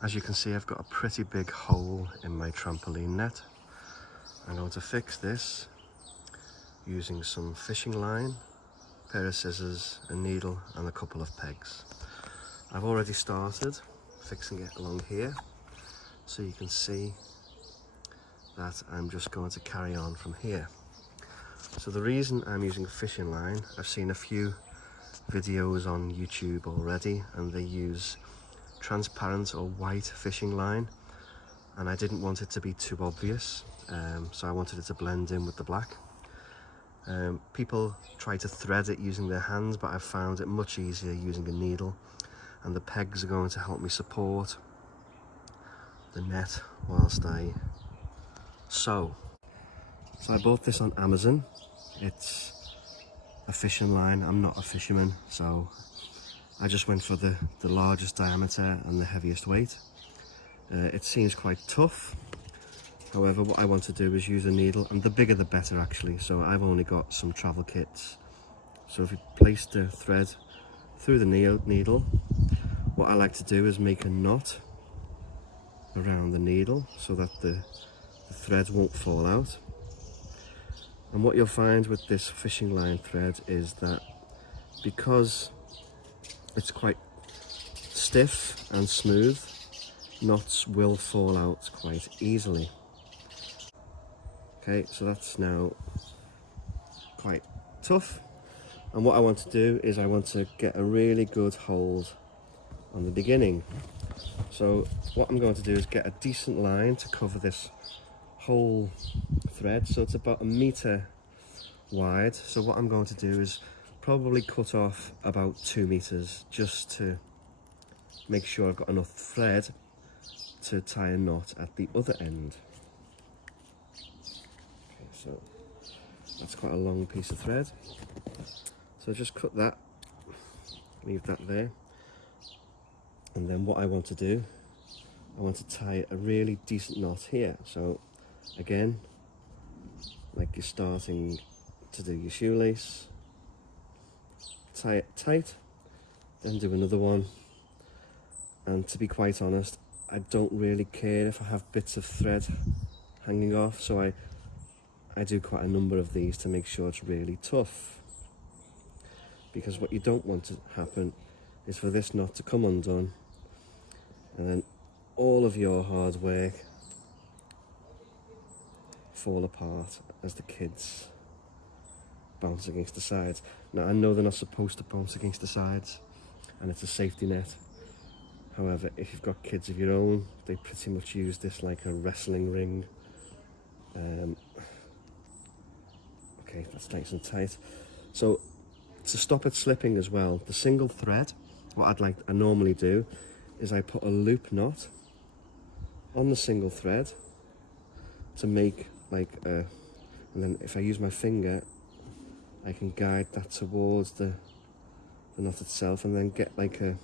As you can see, I've got a pretty big hole in my trampoline net. I'm going to fix this using some fishing line, pair of scissors, a needle and a couple of pegs. I've already started fixing it along here, so you can see that I'm just going to carry on from here. So the reason I'm using a fishing line, I've seen a few videos on YouTube already and they use transparent or white fishing line, and I didn't want it to be too obvious, so I wanted it to blend in with the black. People try to thread it using their hands, but I've found it much easier using a needle, and the pegs are going to help me support the net whilst I sew. So I bought this on Amazon. It's a fishing line. I'm not a fisherman, so I just went for the largest diameter and the heaviest weight. It seems quite tough. However, what I want to do is use a needle, and the bigger the better actually. So I've only got some travel kits. So if you place the thread through the needle, what I like to do is make a knot around the needle so that the thread won't fall out. And what you'll find with this fishing line thread is that because it's quite stiff and smooth, knots will fall out quite easily. Okay, so that's now quite tough, and what I want to do is I want to get a really good hold on the beginning. So what I'm going to do is get a decent line to cover this whole thread. So it's about 1 meter wide. So what I'm going to do is probably cut off about 2 meters just to make sure I've got enough thread to tie a knot at the other end. Okay, so that's quite a long piece of thread. So just cut that, leave that there. And then what I want to do, I want to tie a really decent knot here. So again, like you're starting to do your shoelace, tie it tight, then do another one. And to be quite honest, I don't really care if I have bits of thread hanging off, so I do quite a number of these to make sure it's really tough. Because what you don't want to happen is for this knot to come undone, and then all of your hard work fall apart as the kids bounce against the sides. Now I know they're not supposed to bounce against the sides, and it's a safety net. However, if you've got kids of your own, they pretty much use this like a wrestling ring. Okay, that's nice and tight. So to stop it slipping as well, the single thread, what I normally do is I put a loop knot on the single thread to make like a, and then if I use my finger, I can guide that towards the knot itself, and then get like a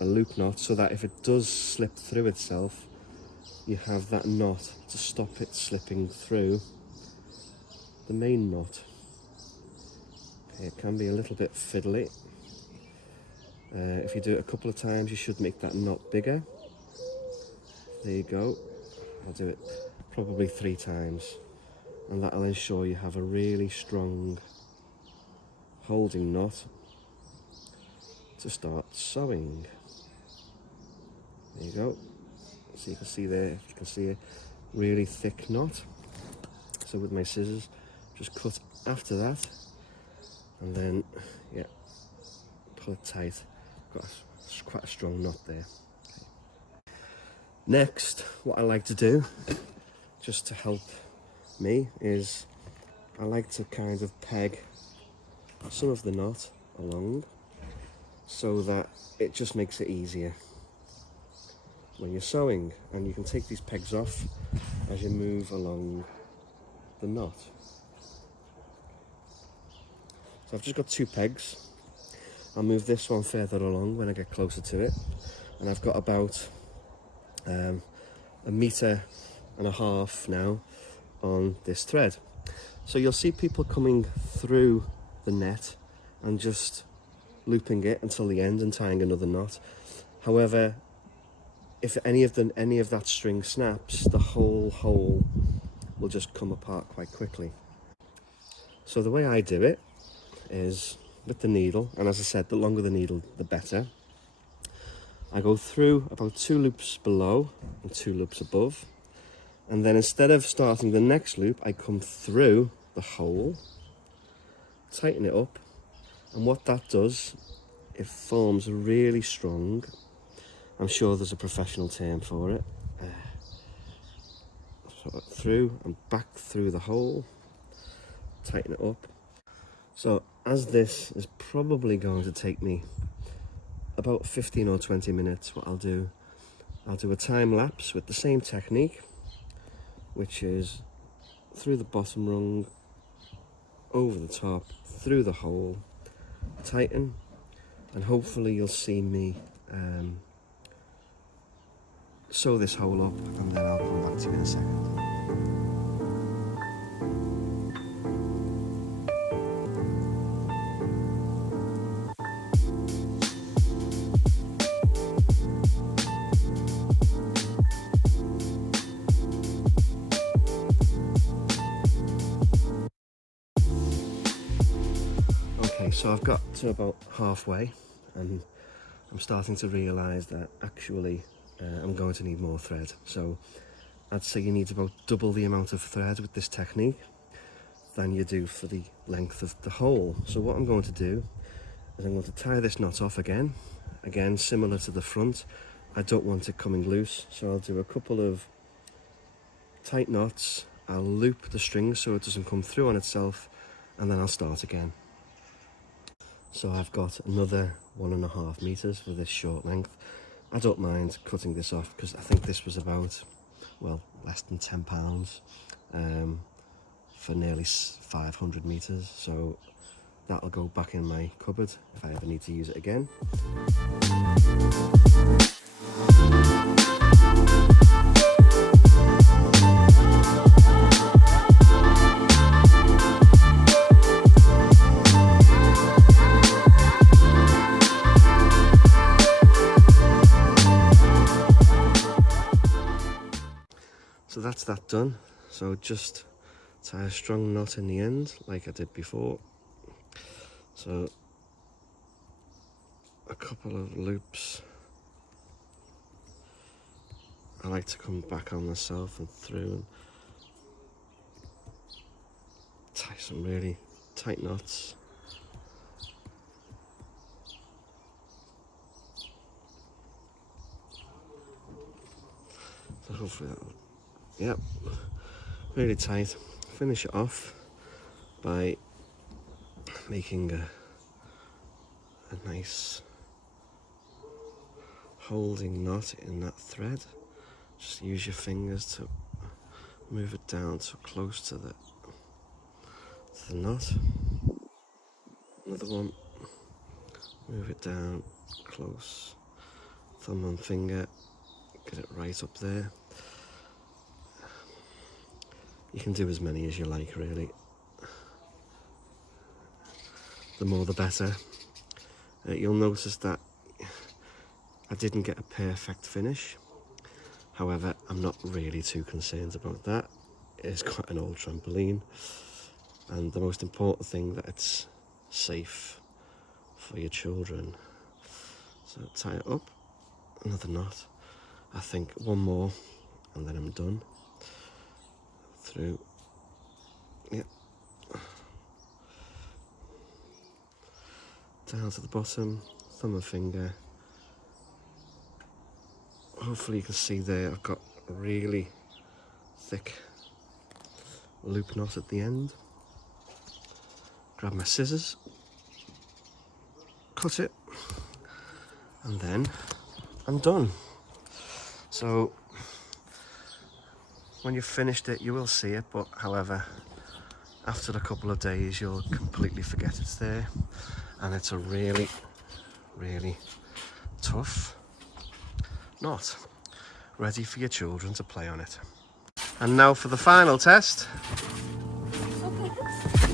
loop knot, so that if it does slip through itself, you have that knot to stop it slipping through the main knot. Okay, it can be a little bit fiddly. If you do it a couple of times, you should make that knot bigger. There you go. I'll do it probably 3 times, and that'll ensure you have a really strong holding knot to start sewing. There you go. So you can see there, if you can see a really thick knot. So with my scissors, just cut after that, and then yeah, pull it tight. Got quite a strong knot there. Okay. Next, what I like to do, just to help me, is I like to kind of peg some of the knot along, so that it just makes it easier when you're sewing, and you can take these pegs off as you move along the knot. So I've just got 2 pegs. I'll move this one further along when I get closer to it, and I've got about 1.5 meters now on this thread. So you'll see people coming through the net and just looping it until the end and tying another knot. However, if any of that string snaps, the whole hole will just come apart quite quickly. So the way I do it is with the needle, and as I said, the longer the needle, the better. I go through about 2 loops below and 2 loops above, and then instead of starting the next loop, I come through the hole, tighten it up, and what that does, it forms a really strong, I'm sure there's a professional term for it, so through and back through the hole, tighten it up. So as this is probably going to take me about 15 or 20 minutes, what I'll do a time lapse with the same technique, which is through the bottom rung, over the top, through the hole, tighten, and hopefully you'll see me sew this hole up, and then I'll come back to you in a second. Okay, so I've got to about halfway, and I'm starting to realise that actually I'm going to need more thread. So I'd say you need about double the amount of thread with this technique than you do for the length of the hole. So what I'm going to do is I'm going to tie this knot off again similar to the front. I don't want it coming loose, so I'll do a couple of tight knots. I'll loop the string so it doesn't come through on itself, and then I'll start again. So I've got another 1.5 meters for this short length. I don't mind cutting this off because I think this was about, well, less than £10 for nearly 500 meters. So that'll go back in my cupboard if I ever need to use it again. So that's that done. So just tie a strong knot in the end like I did before. So a couple of loops. I like to come back on myself and through and tie some really tight knots. So hopefully that'll, yep, really tight. Finish it off by making a nice holding knot in that thread. Just use your fingers to move it down so close to the knot. Another one, move it down close, thumb and finger, get it right up there. You can do as many as you like, really. The more the better. You'll notice that I didn't get a perfect finish. However, I'm not really too concerned about that. It's quite an old trampoline, and the most important thing that it's safe for your children. So tie it up, another knot. I think one more and then I'm done. Through, yep, down to the bottom, thumb and finger. Hopefully you can see there I've got a really thick loop knot at the end. Grab my scissors, cut it, and then I'm done. So when you've finished it, you will see it, but however, after a couple of days, you'll completely forget it's there. And it's a really, really tough knot, ready for your children to play on it. And now for the final test. Okay.